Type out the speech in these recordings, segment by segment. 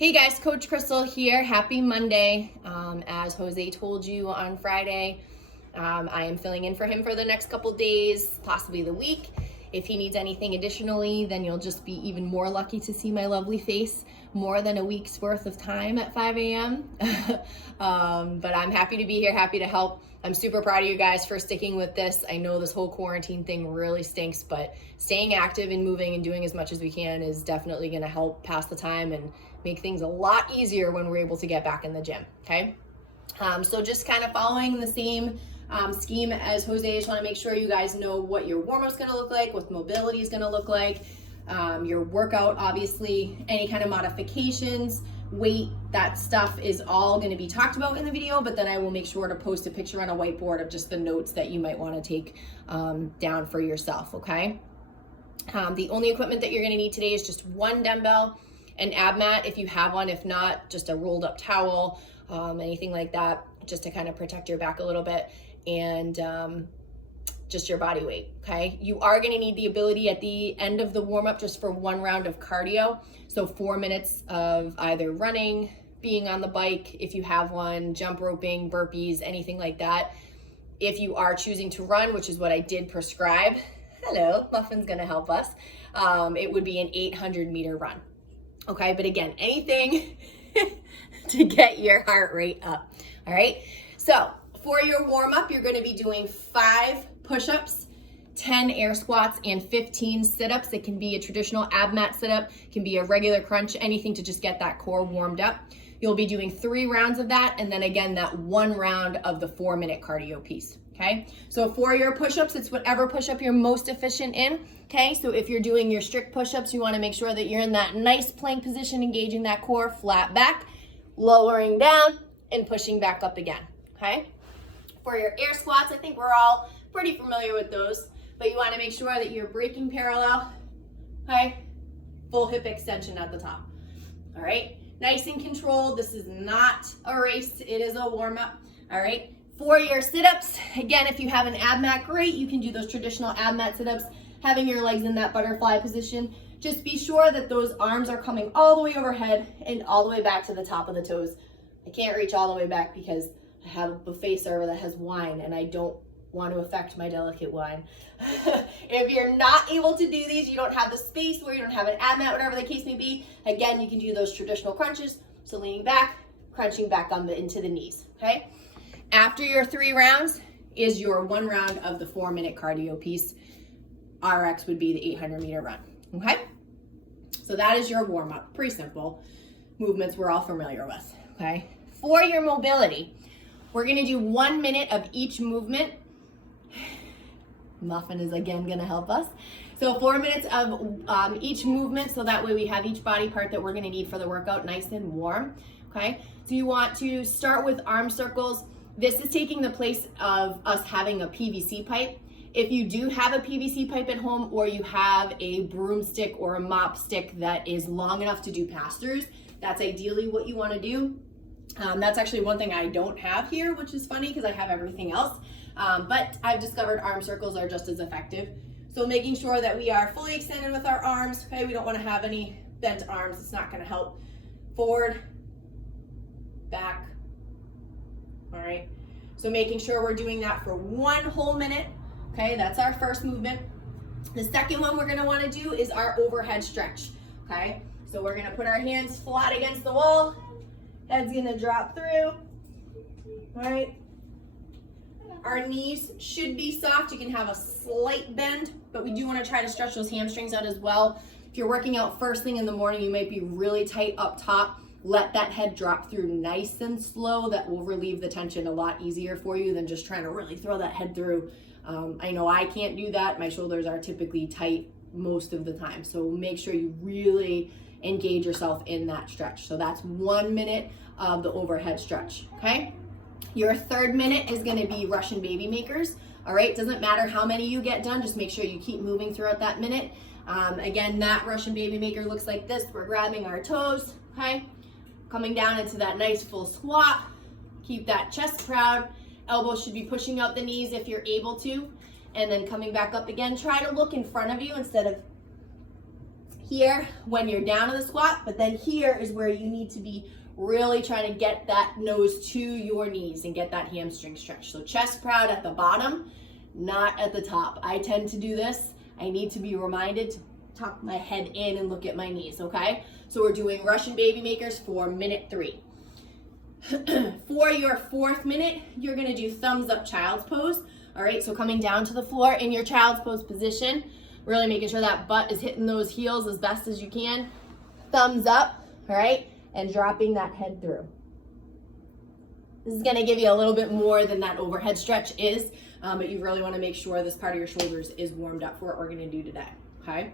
Hey guys, Coach Crystal here. Happy Monday. As Jose told you on Friday, I am filling in for him for the next couple days, possibly the week. If he needs anything additionally, then you'll just be even more lucky to see my lovely face more than a week's worth of time at 5 a.m. But I'm happy to be here, happy to help. I'm super proud of you guys for sticking with this. I know this whole quarantine thing really stinks, but staying active and moving and doing as much as we can is definitely going to help pass the time and make things a lot easier when we're able to get back in the gym, okay? So just kind of following the same scheme as Jose. Just want to make sure you guys know what your warm-up's going to look like, what mobility is going to look like, your workout, obviously, any kind of modifications, weight, that stuff is all going to be talked about in the video, but then I will make sure to post a picture on a whiteboard of just the notes that you might want to take down for yourself, okay? The only equipment that you're going to need today is just one dumbbell, an ab mat if you have one. If not, just a rolled up towel, anything like that, just to kind of protect your back a little bit, and just your body weight, okay? You are gonna need the ability at the end of the warm-up just for one round of cardio. So 4 minutes of either running, being on the bike, if you have one, jump roping, burpees, anything like that. If you are choosing to run, which is what I did prescribe, hello, Muffin's gonna help us, it would be an 800-meter run, okay? But again, anything to get your heart rate up, all right? So for your warm-up, you're gonna be doing 5 push-ups, 10 air squats, and 15 sit-ups. It can be a traditional ab mat sit-up, can be a regular crunch, anything to just get that core warmed up. You'll be doing 3 rounds of that, and then again, that 1 round of the 4-minute cardio piece, okay? So for your push-ups, it's whatever push-up you're most efficient in, okay? So if you're doing your strict push-ups, you wanna make sure that you're in that nice plank position, engaging that core, flat back, lowering down, and pushing back up again, okay? For your air squats, I think we're all pretty familiar with those, but you want to make sure that you're breaking parallel, okay? Full hip extension at the top, all right? Nice and controlled. This is not a race. It is a warm-up, all right? For your sit-ups, again, if you have an ab mat, great. You can do those traditional ab mat sit-ups, having your legs in that butterfly position. Just be sure that those arms are coming all the way overhead and all the way back to the top of the toes. I can't reach all the way back because I have a buffet server that has wine and I don't want to affect my delicate wine. If you're not able to do these, you don't have the space where you don't have an ab mat, whatever the case may be, again, you can do those traditional crunches. So leaning back, crunching back into the knees, okay? After your 3 rounds is your 1 round of the 4-minute cardio piece. RX would be the 800-meter run, okay? So that is your warm-up, pretty simple. Movements we're all familiar with, okay? For your mobility, we're gonna do 1 minute of each movement. Muffin is again gonna help us. So 4 minutes of each movement, so that way we have each body part that we're gonna need for the workout nice and warm, okay? So you want to start with arm circles. This is taking the place of us having a PVC pipe. If you do have a PVC pipe at home, or you have a broomstick or a mop stick that is long enough to do pass-throughs, that's ideally what you wanna do. That's actually one thing I don't have here, which is funny because I have everything else. But I've discovered arm circles are just as effective. So making sure that we are fully extended with our arms, okay? We don't want to have any bent arms. It's not going to help. Forward, back, all right? So making sure we're doing that for 1 whole minute, okay? That's our first movement. The second one we're going to want to do is our overhead stretch, okay? So we're going to put our hands flat against the wall. Head's gonna drop through, all right? Our knees should be soft. You can have a slight bend, but we do wanna try to stretch those hamstrings out as well. If you're working out first thing in the morning, you might be really tight up top. Let that head drop through nice and slow. That will relieve the tension a lot easier for you than just trying to really throw that head through. I know I can't do that. My shoulders are typically tight most of the time. So make sure you really engage yourself in that stretch. So that's 1 minute of the overhead stretch, okay? Your 3rd minute is gonna be Russian baby makers, all right? Doesn't matter how many you get done, just make sure you keep moving throughout that minute. Again, that Russian baby maker looks like this. We're grabbing our toes, okay? Coming down into that nice full squat. Keep that chest proud. Elbows should be pushing out the knees if you're able to. And then coming back up again. Try to look in front of you instead of here when you're down in the squat, but then here is where you need to be really trying to get that nose to your knees and get that hamstring stretch. So chest proud at the bottom, not at the top. I tend to do this. I need to be reminded to tuck my head in and look at my knees, okay? So we're doing Russian baby makers for minute 3. For your 4th minute, you're gonna do thumbs up child's pose. All right, so coming down to the floor in your child's pose position, really making sure that butt is hitting those heels as best as you can. Thumbs up, all right, and dropping that head through. This is gonna give you a little bit more than that overhead stretch is, but you really wanna make sure this part of your shoulders is warmed up for what we're gonna do today, okay?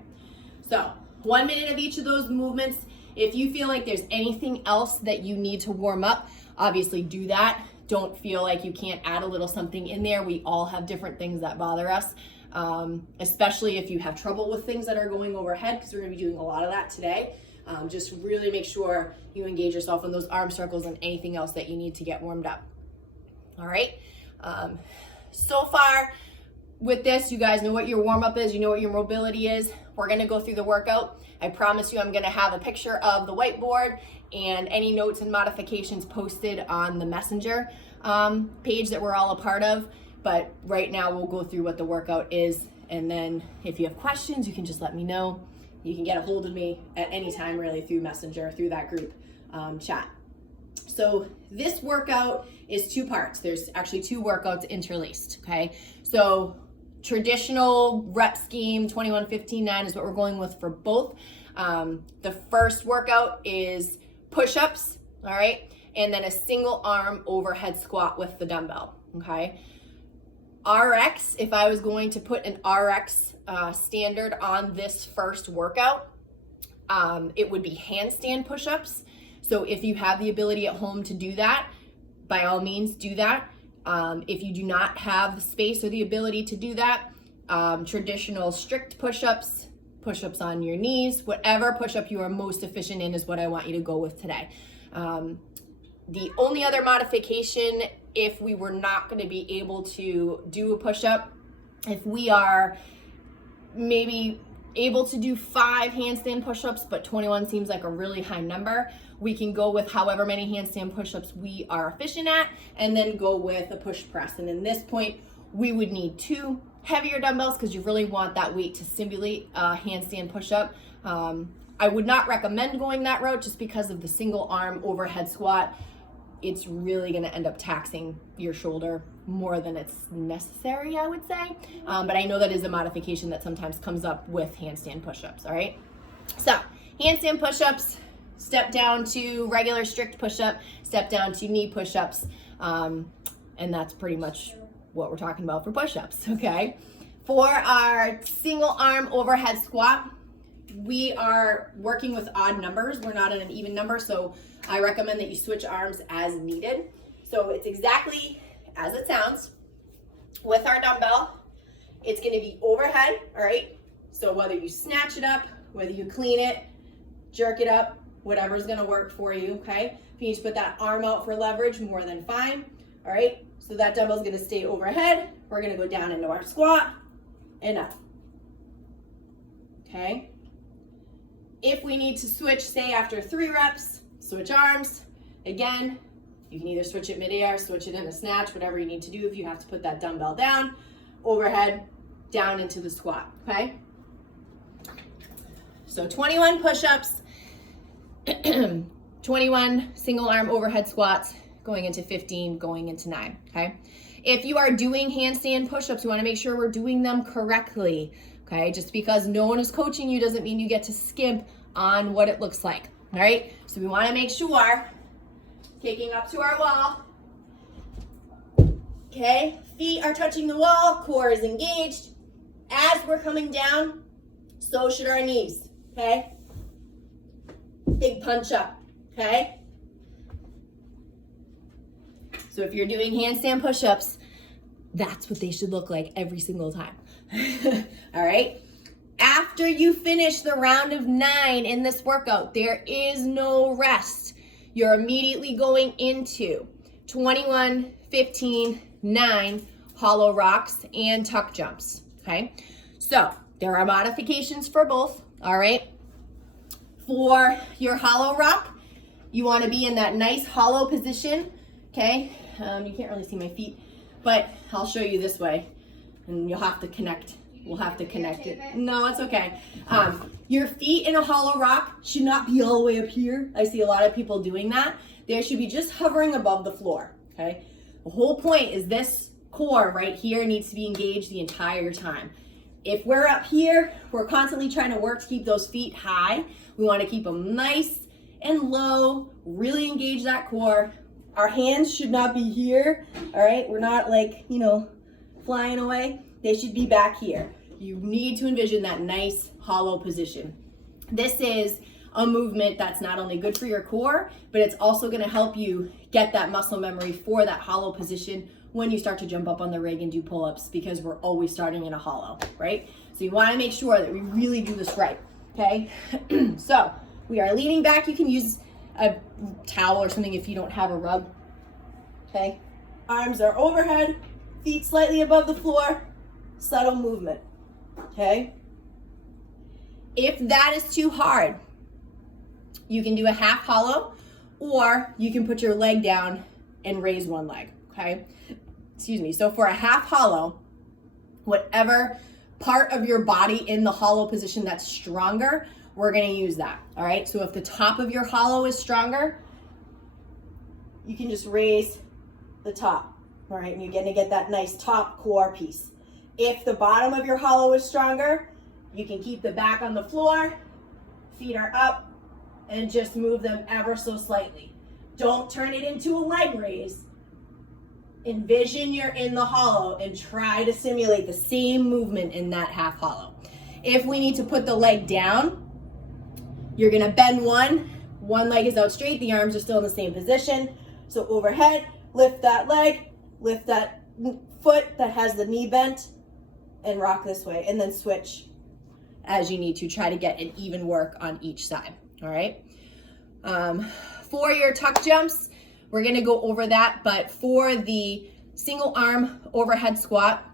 So 1 minute of each of those movements. If you feel like there's anything else that you need to warm up, obviously do that. Don't feel like you can't add a little something in there. We all have different things that bother us, especially if you have trouble with things that are going overhead, because we're gonna be doing a lot of that today. Just really make sure you engage yourself in those arm circles and anything else that you need to get warmed up. All right. So far with this, you guys know what your warm up is, you know what your mobility is. We're gonna go through the workout. I promise you I'm gonna have a picture of the whiteboard and any notes and modifications posted on the Messenger page that we're all a part of. But right now we'll go through what the workout is, and then if you have questions, you can just let me know. You can get a hold of me at any time really through Messenger, through that group chat. So this workout is 2 parts. There's actually 2 workouts interlaced, okay? So traditional rep scheme, 21, 15, 9 is what we're going with for both. The first workout is push-ups, all right? And then a single arm overhead squat with the dumbbell, okay? RX, if I was going to put an RX standard on this first workout, it would be handstand push-ups. So if you have the ability at home to do that, by all means do that. If you do not have the space or the ability to do that, traditional strict push-ups, push-ups on your knees, whatever push-up you are most efficient in is what I want you to go with today. The only other modification, if we were not going to be able to do a push-up, if we are maybe able to do 5 handstand push-ups, but 21 seems like a really high number, we can go with however many handstand push-ups we are efficient at, and then go with a push press. And in this point, we would need 2 heavier dumbbells because you really want that weight to simulate a handstand push-up. I would not recommend going that route just because of the single arm overhead squat. It's really gonna end up taxing your shoulder more than it's necessary, I would say. But I know that is a modification that sometimes comes up with handstand push-ups, all right? So handstand push-ups, step down to regular strict push-up, step down to knee push-ups, and that's pretty much what we're talking about for push-ups, okay? For our single arm overhead squat, we are working with odd numbers. We're not at an even number, so I recommend that you switch arms as needed. So it's exactly as it sounds. With our dumbbell, it's gonna be overhead, all right? So whether you snatch it up, whether you clean it, jerk it up, whatever's gonna work for you, okay? If you need to put that arm out for leverage, more than fine, all right? So that dumbbell's gonna stay overhead. We're gonna go down into our squat and up, okay? If we need to switch, say after 3 reps, switch arms. Again, you can either switch it midair, switch it in a snatch, whatever you need to do if you have to put that dumbbell down, overhead, down into the squat, okay? So 21 push-ups, 21 single arm overhead squats, going into 15, going into 9, okay? If you are doing handstand push-ups, you wanna make sure we're doing them correctly, okay? Just because no one is coaching you doesn't mean you get to skimp on what it looks like, all right? So we wanna make sure, taking up to our wall, okay? Feet are touching the wall, core is engaged. As we're coming down, so should our knees, okay? Big punch up, okay? So if you're doing handstand push-ups, that's what they should look like every single time. All right? After you finish the round of 9 in this workout, there is no rest. You're immediately going into 21, 15, 9 hollow rocks and tuck jumps, okay? So there are modifications for both, all right? For your hollow rock, you want to be in that nice hollow position, okay? You can't really see my feet, but I'll show you this way, and you'll have to connect. We'll have to connect it. No, it's okay. Your feet in a hollow rock should not be all the way up here. I see a lot of people doing that. They should be just hovering above the floor, okay? The whole point is this core right here needs to be engaged the entire time. If we're up here, we're constantly trying to work to keep those feet high. We want to keep them nice and low, really engage that core. Our hands should not be here, all right? We're not like, you know, flying away. They should be back here. You need to envision that nice hollow position. This is a movement that's not only good for your core, but it's also gonna help you get that muscle memory for that hollow position when you start to jump up on the rig and do pull-ups, because we're always starting in a hollow, right? So you wanna make sure that we really do this right, okay? So we are leaning back. You can use a towel or something if you don't have a rug, okay? Arms are overhead, feet slightly above the floor, subtle movement, okay? If that is too hard, you can do a half hollow, or you can put your leg down and raise one leg, okay? Excuse me. So for a half hollow, whatever part of your body in the hollow position that's stronger, we're gonna use that, all right? So if the top of your hollow is stronger, you can just raise the top, all right? And you're gonna get that nice top core piece. If the bottom of your hollow is stronger, you can keep the back on the floor, feet are up, and just move them ever so slightly. Don't turn it into a leg raise. Envision you're in the hollow and try to simulate the same movement in that half hollow. If we need to put the leg down, you're gonna bend one leg is out straight, the arms are still in the same position. So overhead, lift that leg, lift that foot that has the knee bent, and rock this way, and then switch as you need to. Try to get an even work on each side, all right? For your tuck jumps, we're gonna go over that, but for the single arm overhead squat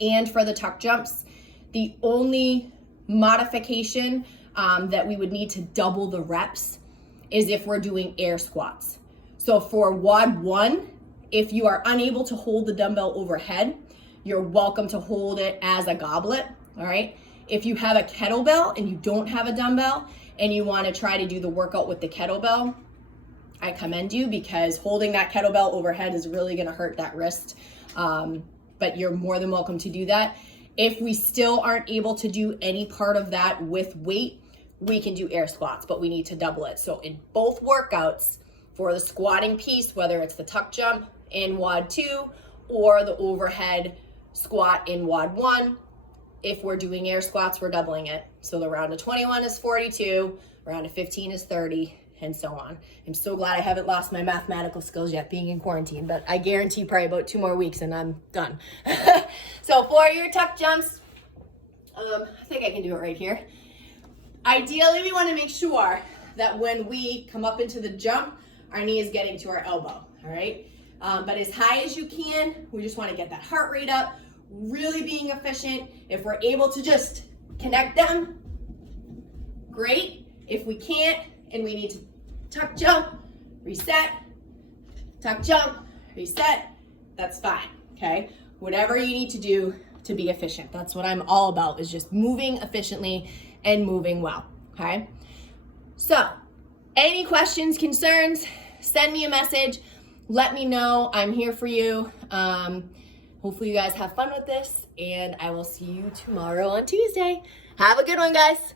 and for the tuck jumps, the only modification that we would need to double the reps is if we're doing air squats. So for WOD 1, if you are unable to hold the dumbbell overhead, you're welcome to hold it as a goblet, all right? If you have a kettlebell and you don't have a dumbbell and you wanna try to do the workout with the kettlebell, I commend you, because holding that kettlebell overhead is really gonna hurt that wrist, but you're more than welcome to do that. If we still aren't able to do any part of that with weight, we can do air squats, but we need to double it. So in both workouts, for the squatting piece, whether it's the tuck jump in WOD 2 or the overhead squat in WOD 1, if we're doing air squats, we're doubling it. So the round of 21 is 42, round of 15 is 30, and so on. I'm so glad I haven't lost my mathematical skills yet being in quarantine, but I guarantee probably about 2 more weeks and I'm done. So for your tuck jumps, I think I can do it right here. Ideally, we wanna make sure that when we come up into the jump, our knee is getting to our elbow, all right? But as high as you can, we just wanna get that heart rate up, really being efficient. If we're able to just connect them, great. If we can't and we need to tuck jump, reset, tuck jump, reset, that's fine, okay? Whatever you need to do to be efficient. That's what I'm all about, is just moving efficiently and moving well, okay? So, any questions, concerns, send me a message. Let me know. I'm here for you. Hopefully you guys have fun with this, and I will see you tomorrow on Tuesday. Have a good one, guys.